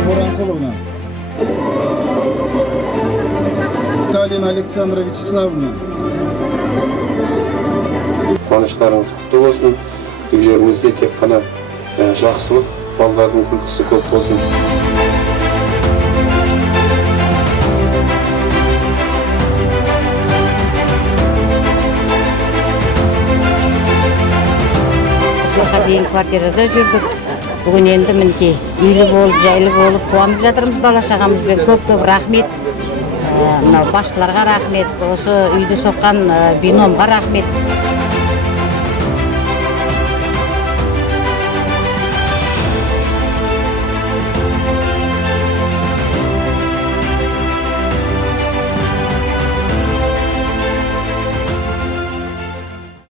Боранқұловна, Калина Александра Вячеславовна. Қуаныштарыңыз құтты болсын. Үйлеріңізде тек қана жақсылық, балалардың күлкісі көп болсын. Осылайға дейін квартирада жүрдік. Бүгін енді мінекей үйлі болып, жайлы болып, қуанып жатырмыз бала шағамызбен. Көп рахмет. Мынау басшыларға рахмет. Осы үйді соққан биномға рахмет.